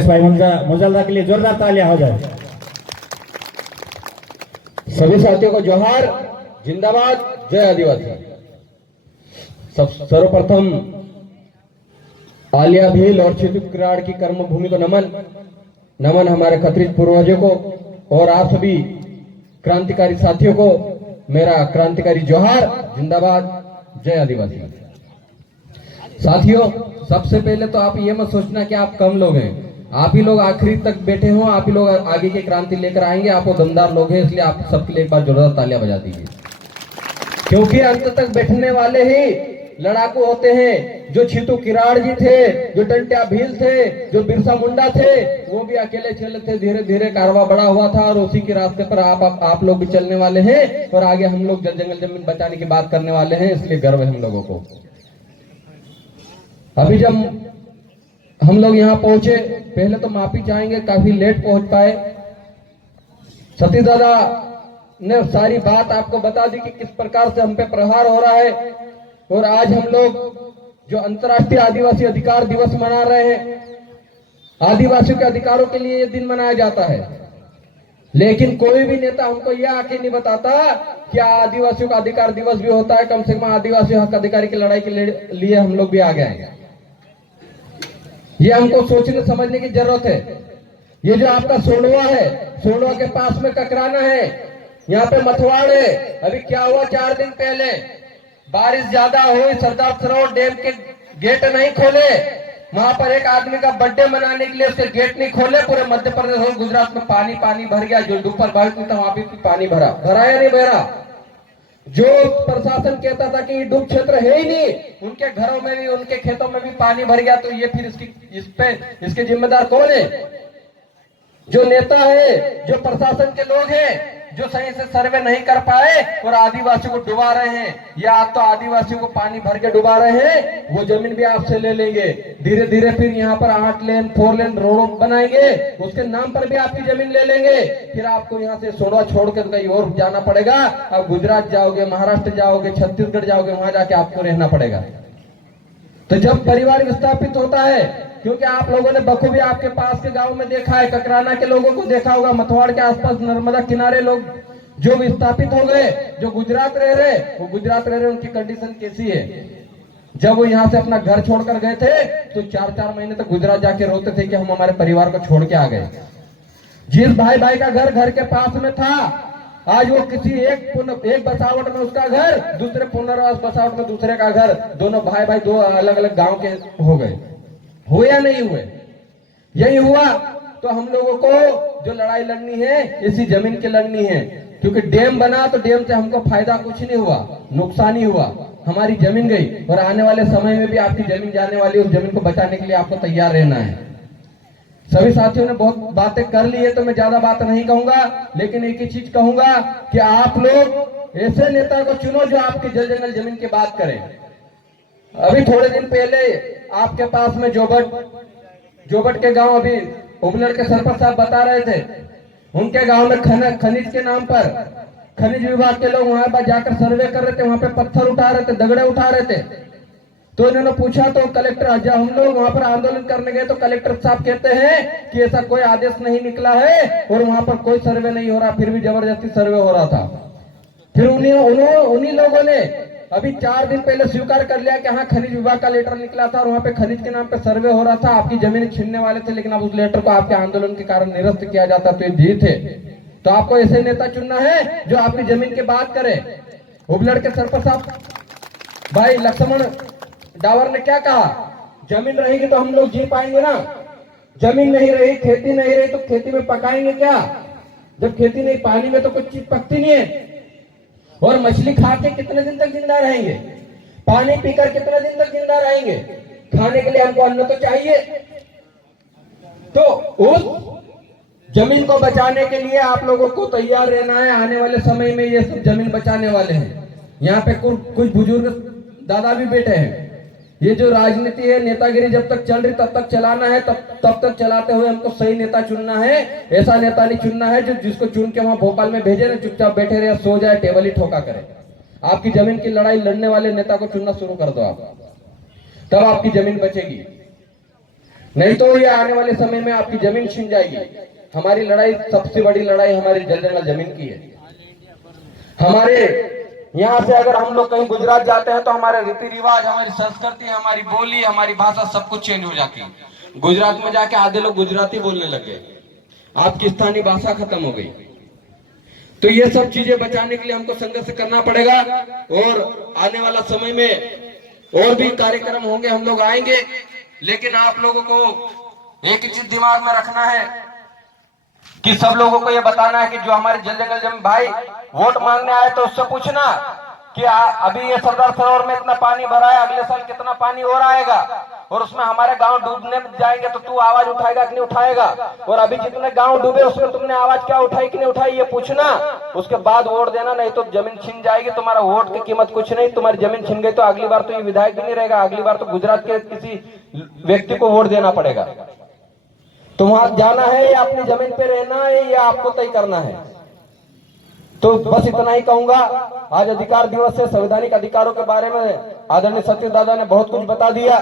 भाई मुजल्ला के लिए जोरदार तालियां हो जाए। सभी साथियों को जोहार, जिंदाबाद, जय आदिवासी। सर्वप्रथम आलिया भील और छितु किराड़ की कर्मभूमि को नमन हमारे खतरी पूर्वजों को और आप सभी क्रांतिकारी साथियों को मेरा क्रांतिकारी जोहार, जिंदाबाद, जय आदिवासी। साथियों, सबसे पहले तो आप ये मत सोचना कि आप कम लोग हैं। आप ही लोग आखिरी तक बैठे हो, आप ही लोग आगे की क्रांति लेकर आएंगे। आप वो दमदार लोग हैं, इसलिए आप सबके लिए एक बार जोरदार तालियां बजा दीजिए, क्योंकि अंत तक बैठने वाले ही लड़ाकू होते हैं। जो छितु किराड़ जी थे, जो टंट्या भील थे, जो बिरसा मुंडा थे, वो भी अकेले चले थे। धीरे धीरे कारवा बड़ा हुआ था और उसी के रास्ते पर आप लोग भी चलने वाले हैं और आगे हम लोग जल जंगल जमीन बचाने की बात करने वाले हैं, इसलिए गर्व है हम लोगों को। अभी जब हम लोग यहाँ पहुंचे, पहले तो माफी चाहेंगे, काफी लेट पहुंच पाए। सतीश दादा ने सारी बात आपको बता दी कि किस प्रकार से हम पे प्रहार हो रहा है। और आज हम लोग जो अंतर्राष्ट्रीय आदिवासी अधिकार दिवस मना रहे हैं, आदिवासियों के अधिकारों के लिए ये दिन मनाया जाता है, लेकिन कोई भी नेता हमको यह आके नहीं बताता कि आदिवासियों का अधिकार दिवस भी होता है। कम से कम आदिवासी हक अधिकारी की लड़ाई के लिए हम लोग भी आगे आएंगे। ये हमको सोचने समझने की जरूरत है। ये जो आपका सोनवा है, सोनवा के पास में ककराना है, यहाँ पे मथवाड़ है। अभी क्या हुआ, 4 दिन पहले बारिश ज्यादा हुई, सरदार सरोवर डैम के गेट नहीं खोले। वहां पर एक आदमी का बर्थडे मनाने के लिए उसके गेट नहीं खोले। पूरे मध्य प्रदेश और गुजरात में पानी भर गया। जो दोपहर बारिश नहीं था वहां भी पानी भरा या नहीं भरा। जो प्रशासन कहता था कि डूब क्षेत्र है ही नहीं, उनके घरों में भी, उनके खेतों में भी पानी भर गया। तो ये फिर इसके जिम्मेदार कौन है? जो नेता है, जो प्रशासन के लोग हैं, जो सही से सर्वे नहीं कर पाए और आदिवासियों को डुबा रहे हैं। या आप तो आदिवासियों को पानी भर के डुबा रहे हैं, वो जमीन भी आपसे ले लेंगे। धीरे धीरे फिर यहाँ पर 8 लेन 4 लेन रोड बनाएंगे, उसके नाम पर भी आपकी जमीन ले लेंगे। फिर आपको यहाँ से सोनवा छोड़कर कहीं और जाना पड़ेगा। आप गुजरात जाओगे, महाराष्ट्र जाओगे, छत्तीसगढ़ जाओगे, वहां जाके आपको रहना पड़ेगा। तो जब परिवार विस्थापित होता है, क्योंकि आप लोगों ने बखूबी आपके पास के गांव में देखा है, ककराना के लोगों को देखा होगा, मथवाड़ के आसपास नर्मदा किनारे लोग जो विस्थापित हो गए, जो गुजरात रह रहे, वो गुजरात रह रहे, उनकी कंडीशन कैसी है। जब वो यहाँ से अपना घर छोड़कर गए थे तो 4-4 महीने तक गुजरात जाके रोते थे कि हम हमारे परिवार को छोड़ के आ गए। जिस भाई का घर के पास में था, आज वो किसी एक बसावट में उसका घर, दूसरे पुनर्वास बसावट में दूसरे का घर, दोनों भाई 2 अलग अलग गांव के हो गए। हुए या नहीं हुए? यही हुआ। तो हम लोगों को जो लड़ाई लड़नी है, इसी जमीन की लड़नी है। क्योंकि डैम बना तो डैम से हमको फायदा कुछ नहीं हुआ, नुकसान ही हुआ। हमारी जमीन गई और आने वाले समय में भी आपकी जमीन जाने वाली। उस जमीन को बचाने के लिए आपको तैयार रहना है। सभी साथियों ने बहुत बातें कर ली है, तो मैं ज्यादा बात नहीं कहूंगा, लेकिन एक ही चीज कहूंगा कि आप लोग ऐसे नेता को चुनो जो आपके जल जंगल जमीन की बात करें। अभी थोड़े दिन पहले आपके पास में जोबट के गांव, अभी उबलड़ के सरपंच साहब बता रहे थे, उनके गांव में खनिज के नाम पर खनिज विभाग के लोग वहां पर जाकर सर्वे कर रहे थे, वहां पे पत्थर उठा रहे थे, दगड़े उठा रहे थे। तो इन्होंने पूछा तो कलेक्टर, जब हम लोग वहां पर आंदोलन करने गए तो कलेक्टर साहब कहते हैं कि ऐसा कोई आदेश नहीं निकला है और वहां पर कोई सर्वे नहीं हो रहा, फिर भी जबरदस्ती सर्वे हो रहा था। फिर उन्हीं लोगों ने अभी 4 दिन पहले स्वीकार कर लिया कि हाँ, खनिज विभाग का लेटर निकला था और वहां पे खनिज के नाम पे सर्वे हो रहा था, आपकी जमीन छीनने वाले थे, लेकिन अब उस लेटर को आपके आंदोलन के कारण निरस्त किया जाता तो ये जीत है। तो आपको ऐसे नेता चुनना है जो आपकी जमीन की बात करे। उबलड़ के सरपंच साहब भाई लक्ष्मण डावर ने क्या कहा, जमीन रहेगी तो हम लोग जी पाएंगे ना। जमीन नहीं रही, खेती नहीं रही, तो खेती में पकाएंगे क्या? जब खेती नहीं, पानी में तो कुछ चीज पकती नहीं है। और मछली खा के कितने दिन तक जिंदा रहेंगे? पानी पीकर कितने दिन तक जिंदा रहेंगे? खाने के लिए हमको अन्न तो चाहिए। तो उस जमीन को बचाने के लिए आप लोगों को तैयार रहना है। आने वाले समय में ये सब जमीन बचाने वाले हैं। यहाँ पे कुछ बुजुर्ग दादा भी बैठे हैं। ये जो राजनीति है, नेतागिरी जब तक चल रही तब तक चलाना है, तब तक चलाते हुए हमको सही नेता चुनना है। ऐसा नेता नहीं चुनना है जिसको चुन के वहां भोपाल में भेजे ना, चुपचाप बैठे रहे, सो जाए, टेबल ही ठोका करे। आपकी जमीन की लड़ाई लड़ने वाले नेता को चुनना शुरू कर दो आप, तब आपकी जमीन बचेगी। नहीं तो ये आने वाले समय में आपकी जमीन छिन जाएगी। हमारी लड़ाई, सबसे बड़ी लड़ाई हमारी जल जमीन की है। हमारे यहाँ से अगर हम लोग कहीं गुजरात जाते हैं तो हमारे रीति रिवाज, हमारी संस्कृति, हमारी बोली, हमारी भाषा सब कुछ चेंज हो जाती है। गुजरात में जाके आधे लोग गुजराती बोलने लग गए, आपकी स्थानीय भाषा खत्म हो गई। तो ये सब चीजें बचाने के लिए हमको संघर्ष करना पड़ेगा और आने वाला समय में और भी कार्यक्रम होंगे, हम लोग आएंगे। लेकिन आप लोगों को एक ही चीज दिमाग में रखना है कि सब लोगों को ये बताना है कि जो हमारे जल जमीन भाई वोट मांगने आए तो उससे पूछना कि अभी ये सरदार सरोवर में इतना पानी भरा है, अगले साल कितना पानी और आएगा और उसमें हमारे गांव डूबने जाएंगे तो तू आवाज उठाएगा कि नहीं उठाएगा, और अभी जितने गांव डूबे उसमें तुमने आवाज क्या उठाई कि नहीं उठाई, ये पूछना। उसके बाद वोट देना, नहीं तो जमीन छिन जाएगी, तुम्हारा वोट की कीमत कुछ नहीं। तुम्हारी जमीन छिन गई तो अगली बार तो ये विधायक भी नहीं रहेगा, अगली बार तो गुजरात के किसी व्यक्ति को वोट देना पड़ेगा। तो वहां जाना है या अपनी जमीन पे रहना है, या आपको तय करना है। तो बस इतना ही कहूंगा। आज अधिकार दिवस है, संवैधानिक अधिकारों के बारे में आदरणीय सतीश दादा ने बहुत कुछ बता दिया।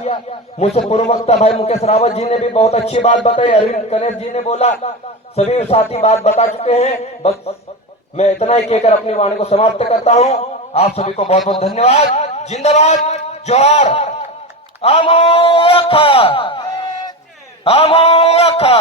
मुझसे पूर्व वक्ता भाई मुकेश रावत जी ने भी बहुत अच्छी बात बताई, अरविंद गणेश जी ने बोला, सभी साथी बात बता चुके हैं। बस मैं इतना ही कहकर अपनी वाणी को समाप्त करता हूं। आप सभी को बहुत बहुत धन्यवाद। जिंदाबाद, जोहार, अमोखा, अमोखा।